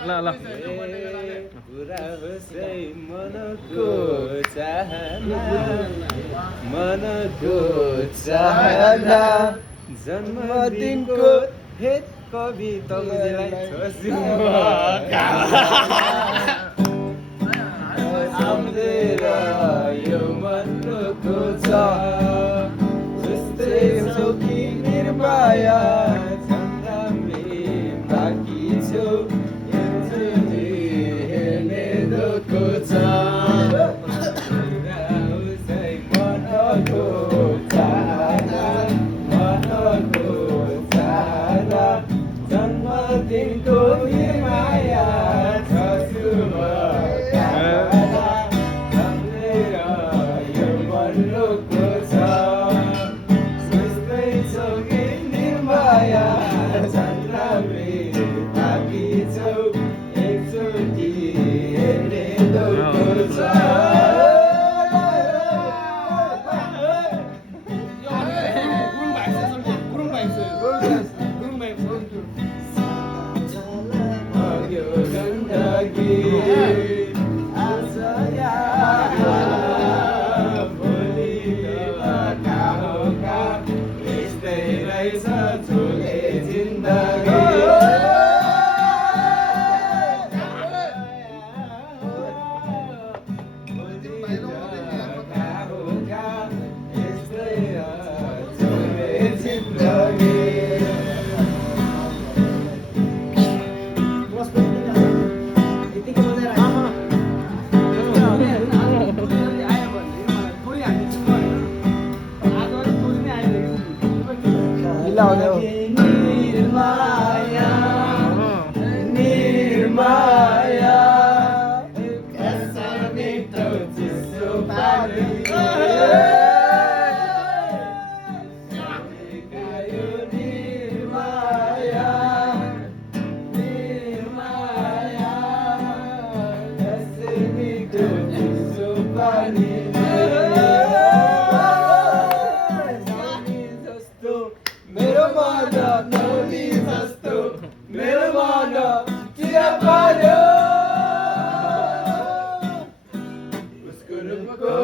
ल ल पुरा होसै मनको चाहना मनको चाहना जन्मदिनको हेत कवितालाई सम्झेर यो मनको छ जस्तै चौकी निर्माया झन्डामे बाँकी छौ हेर्ने दुःखको छ मनको चाहना मनको चाहना जन्मदिनको निर्माया छ शुभकामना सम्झेर यो मनको छ जस्तै चौकी निर्माया झन्डामे बाँकी छौ एकचोटि हेर्ने दुःखको छ यो गण्डकी आज भोलि कहाँ यस्तै रहेछ झोले जिन्दगी यस्तै झोले जिन्दगी निर्माया निर्माया कसम मिठो चिसो पानी निर्माया निर्माया कसम मिठो चिसो पानी मेरो मन नौली जस्तो मेरो मन चिया पर्यो उसको रूपको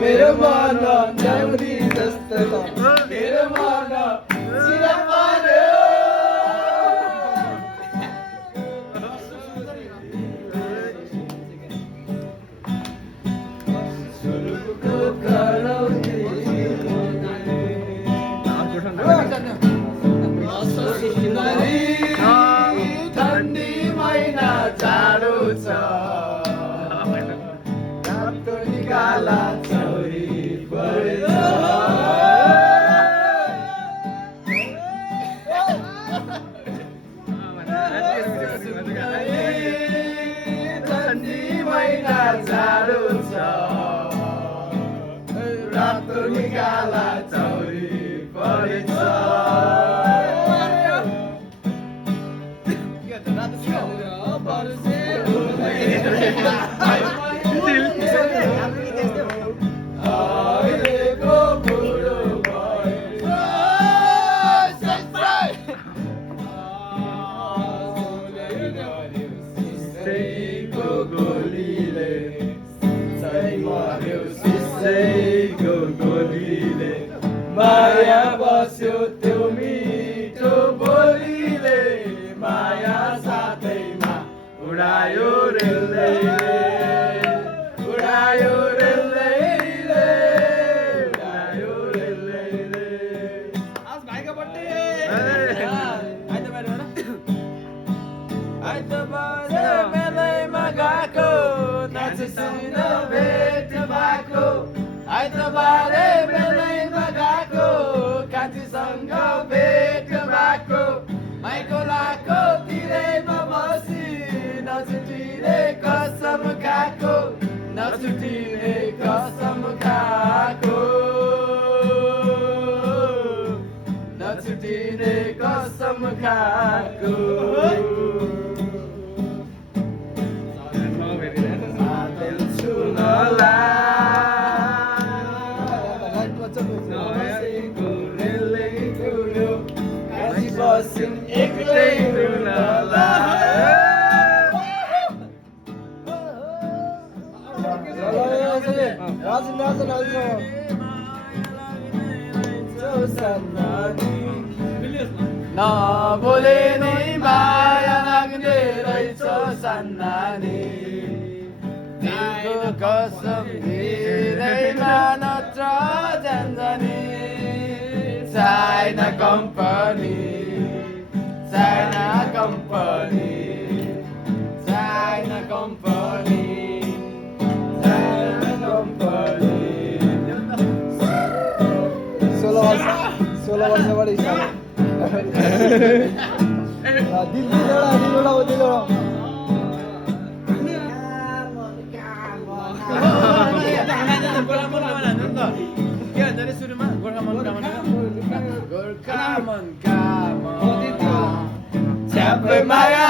मेरो मन न्याउरी जस्तो मेरो मन चिया पर्यो स्वरूपको करौती ठन्डी महिना जाडो छ रातो निकाला चौरी परेछ ठन्डी महिना जाडो छ रातो निकाला चौरी परेछ अहिलेको बुढो सिस्सैको गोलीले सिस्सैको गोलीले माया बस्यो त्यो मिठो बोलीले माया साथैमा उडायो रेलैले उडायो रेलैले उडायो रेलैले आज भाइको बर्थडे आइतबार मेलैमा गएको नाचिसिन भेट भएको आइतबार मेलैमा गएको कान्छीसँग भेट भएको माइको लाको तिरैमा बसी नछुटिने कसम खाएको नछुटिने कसम kaku. Adil sunola. Kasih bosin iklim sunola. Na boleh ni maya nagne raiso sanani. Diku kosam dirai mana janjani. China company, China company, China company, China company. 16 वर्ष बड़ी साल दिल Dari suruh mana? Gorka mon, Siapa marah?